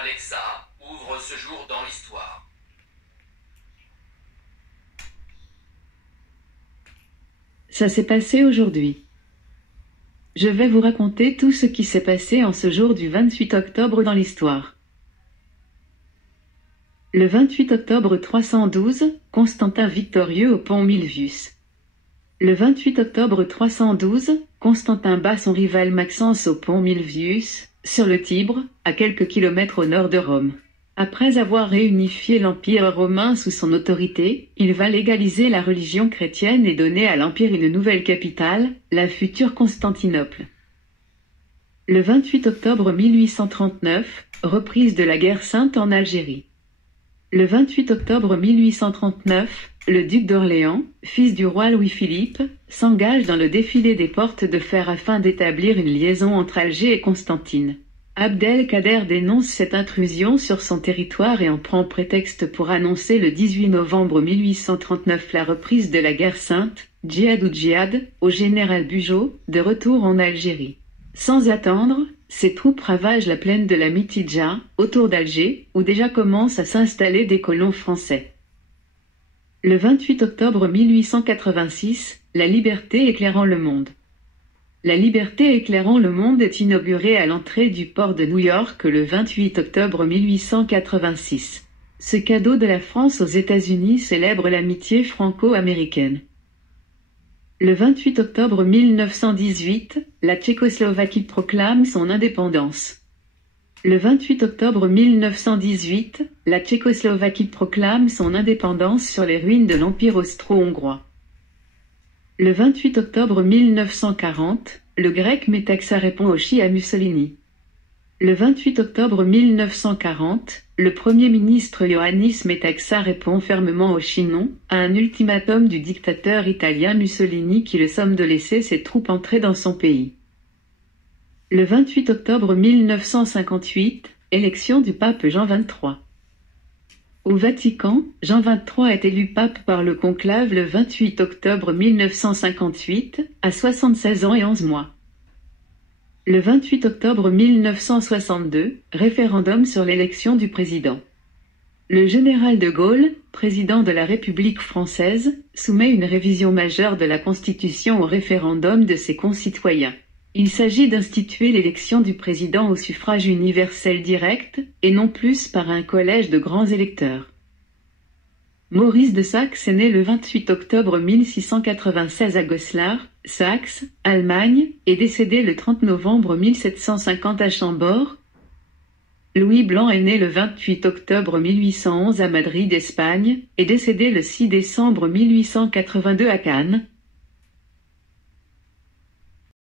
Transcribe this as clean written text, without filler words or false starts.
Alexa, ouvre ce jour dans l'histoire. Ça s'est passé aujourd'hui. Je vais vous raconter tout ce qui s'est passé en ce jour du 28 octobre dans l'histoire. Le 28 octobre 312, Constantin victorieux au pont Milvius. Le 28 octobre 312, Constantin bat son rival Maxence au pont Milvius, sur le Tibre, à quelques kilomètres au nord de Rome. Après avoir réunifié l'Empire romain sous son autorité, il va légaliser la religion chrétienne et donner à l'Empire une nouvelle capitale, la future Constantinople. Le 28 octobre 1839, reprise de la guerre sainte en Algérie. Le 28 octobre 1839, le duc d'Orléans, fils du roi Louis-Philippe, s'engage dans le défilé des portes de fer afin d'établir une liaison entre Alger et Constantine. Abdel-Kader dénonce cette intrusion sur son territoire et en prend prétexte pour annoncer le 18 novembre 1839 la reprise de la guerre sainte, djihad ou djihad, au général Bugeaud, de retour en Algérie. Sans attendre, ses troupes ravagent la plaine de la Mitidja, autour d'Alger, où déjà commencent à s'installer des colons français. Le 28 octobre 1886, la liberté éclairant le monde. La liberté éclairant le monde est inaugurée à l'entrée du port de New York le 28 octobre 1886. Ce cadeau de la France aux États-Unis célèbre l'amitié franco-américaine. Le 28 octobre 1918, la Tchécoslovaquie proclame son indépendance. Le 28 octobre 1918, la Tchécoslovaquie proclame son indépendance sur les ruines de l'Empire austro-hongrois. Le 28 octobre 1940, le grec Métaxa répond au chi à Mussolini. Le 28 octobre 1940, le Premier ministre Ioannis Métaxa répond fermement au Chinon, à un ultimatum du dictateur italien Mussolini qui le somme de laisser ses troupes entrer dans son pays. Le 28 octobre 1958, élection du pape Jean XXIII. Au Vatican, Jean XXIII est élu pape par le conclave le 28 octobre 1958, à 76 ans et 11 mois. Le 28 octobre 1962, référendum sur l'élection du président. Le général de Gaulle, président de la République française, soumet une révision majeure de la Constitution au référendum de ses concitoyens. Il s'agit d'instituer l'élection du président au suffrage universel direct, et non plus par un collège de grands électeurs. Maurice de Saxe est né le 28 octobre 1696 à Goslar, Saxe, Allemagne, et décédé le 30 novembre 1750 à Chambord. Louis Blanc est né le 28 octobre 1811 à Madrid, Espagne, et décédé le 6 décembre 1882 à Cannes.